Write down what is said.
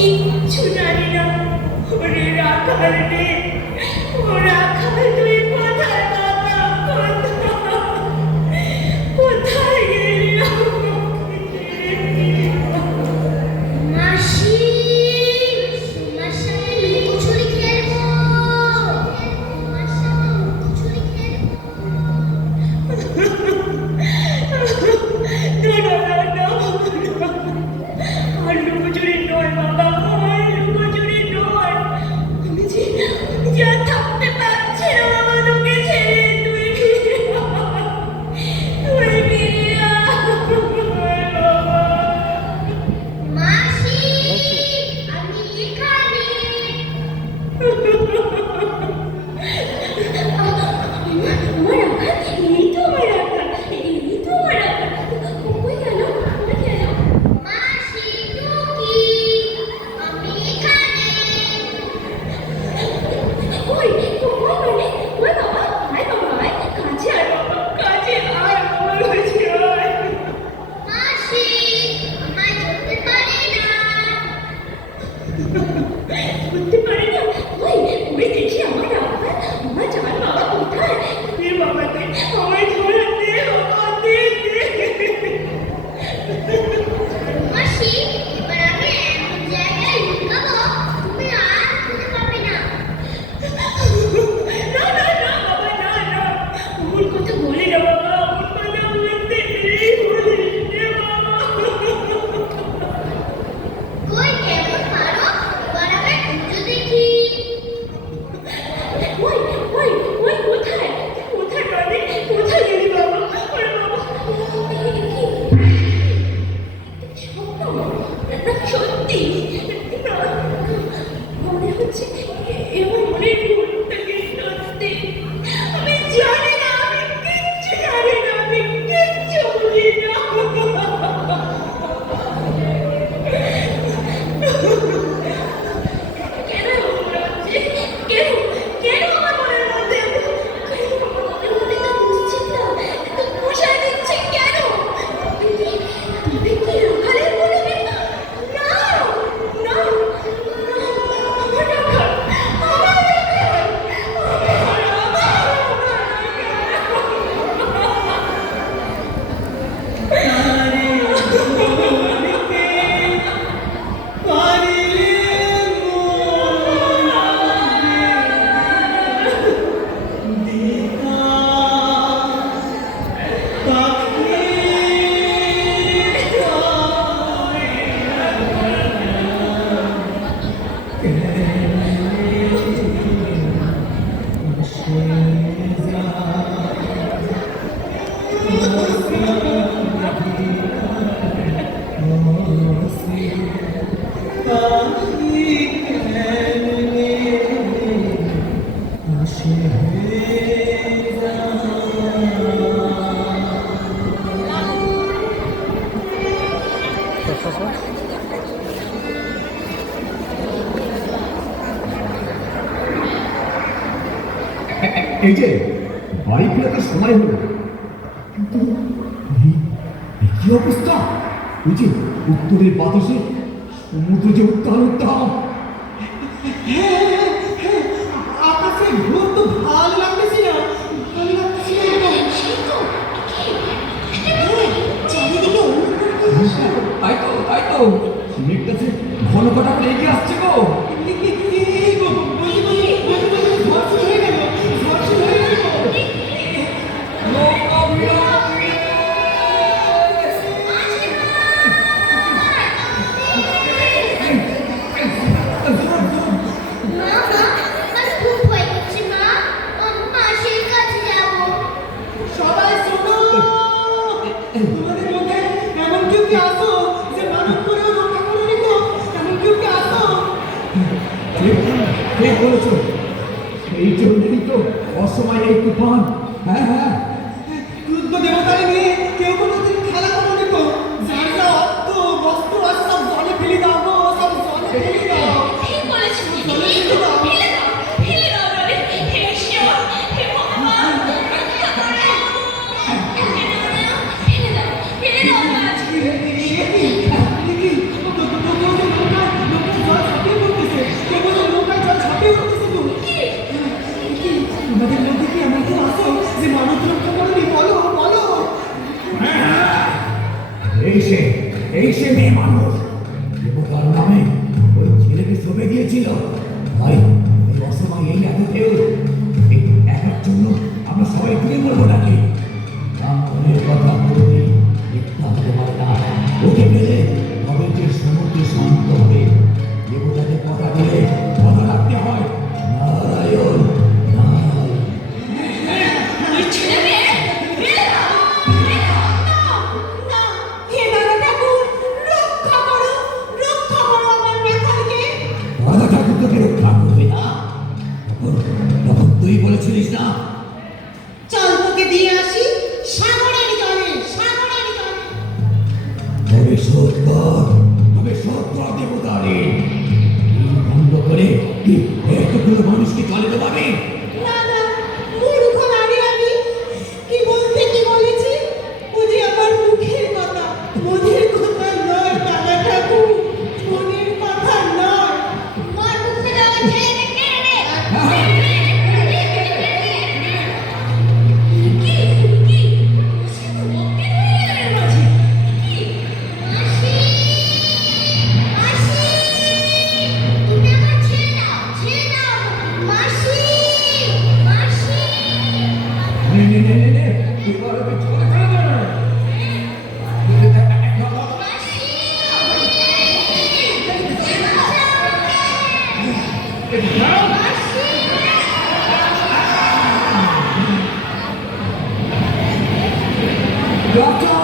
কিচ্ছু জানি না। ওরে রাখাল রে, ও রাখাল তুই কোথায় বাবা, কোথায় গেলি? মাসি, তোমার সাথে লুকোচুরি খেলবো। তোমার সাথে লুকোচুরি খেলবো। আর লুকোচুরি নয় বাবা, আর লুকোচুরি নয়। আমি যে আর থাকতে পারছি না বাবা, তোকে ছেড়ে। তুই ফিরে আয়, তুই ফিরে আয় বাবা। মাসি, আমি এখানে। আমার রাখা, এই তো আমার রাখা, এই তো আমার রাখা। কই গেল, কই গেল? মাসি, টুকি, আমি এখানে। ওই মানে, ওই বাবা, আয় বাবা, আয় কাছে আয় বাবা, কাছে আয় বাবা, কাছে আয়। মাসি, আমায় ধরতে পারে না। করতে পারি না। ওই ওই দেখি আমার রাখা, আমার জান বাবা কোথায়? দে বাবা, দে আমায় ধরে দে বাবা, দে দে। মাসি, এবার আমি এমন জায়গায় লুকাবো, তুমি আর খুঁজে পাবে না। না না না বাবা, না না, ওর কথা বলি না বাবা, ওর কথা বলতে নেই, বলিস নে বাবা। তুই কেমন পারো, এবার আমি খুঁজে দেখি। ওই ওই ওই কোথায়, কোথায় মানে, কোথায় গেলি বাবা? ওরে বাবা, স্বপ্ন না সত্যি? না, মনে হচ্ছে এবার মনে ভুলটাকে সত্যি। আমি জানি না, আমি কিচ্ছু জানি না, আমি কিচ্ছু বুঝি না। কেন মনে হচ্ছে, কেন কেন আমার মনের মধ্যে মনের মধ্যে তো বুঝছি না, এত পোষায় দিচ্ছে কেন? তবে কি রাখালের মনে হয়? না না না, আমার রাখাল, আমার রাখাল, এই যে বাড়ি ফেরাতে সময় হলো, কিন্তু কি অবস্থা? ওই যে উত্তরের বাতাসে সমুদ্র যে উত্তাল উত্তাল, আকাশে ঘুর তো ভালো লাগতেছে না, ভালো লাগতেছে না। চারিদিকে তাই তো তাই তো, মেঘটা যে ঘন ঘটা করে এগিয়ে আসছে গো। সবাই শোনো, তোমাদের মধ্যে এমন কেউ কি আসো যে মানব করেও রক্ষা করোনি গো? এমন কেউ কি আসো? ঠিক বলেছো, এই জন্যই তো অসময় এই তুফান। হ্যাঁ হ্যাঁ, ক্রুদ্ধ দেবতারে নিয়ে কেউ কোনোদিন খেলা করোনি গো। যার যা অর্থ বস্ত্র আছে সব জলে ফেলে দাও গো, সব জলে ফেলে দাও। ঠিক বলেছো, জলে ফেলে দাও। ফেলে দাও, ফেলে দাও জলে। হে ঈশ্বর, হে ভগবান, রক্ষা করো। ফেলে দাও, ফেলে দাও আজ। জলে এই সে মেয়ে মানুষ দেবতার নামে ওই ছেলেকে সঁপে দিয়েছিল। ভাই এই অসময় এই এত কেউ এই একার জন্য আমরা সবাই ঘুরে বলবো নাকি? মনের কথা বলবি মিথ্যা হতে পারে না। ওকে পেলে তবে যে সমুদ্র শান্ত হবে। দেবতাদের কথা দিলে কথা রাখতে হয়। নারায়ণ নারায়ণ। ওই ছেলে মেয়ে মেরে দাও, মেরে দাও। না, হে দাদা ঠাকুর, রক্ষা করো আমার মেধাকে। রাধা ঠাকুর তোকে রক্ষা করবে না? তখন তুই বলেছিলিস না? চল তোকে দিয়ে আসি সাগরের জলে, সাগরের জলে। তবে সত্য দেবতারে বন্ধ করে কি এতগুলো মানুষকে চলে দেবাবে? না না, মূর্খ নারী আমি। কি বলতে কি বলেছি? ও যে আমার মুখের কথা, মনের কথা নয় দাদা ঠাকুর, মনের কথা নয়। তোমার মুখে দেওয়া ছেলেকে কেড়ে নে। কি কি সে তো অজ্ঞান হয়ে গেলেন মাঝে। কি মাসি, মাসি, তুমি আমার ছেড়ে দাও, ছেড়ে দাও। মাসি, মাসি, নে নে নে নে নে এবার ওকে চলে ফেলে দে। মাসি, ডক্টর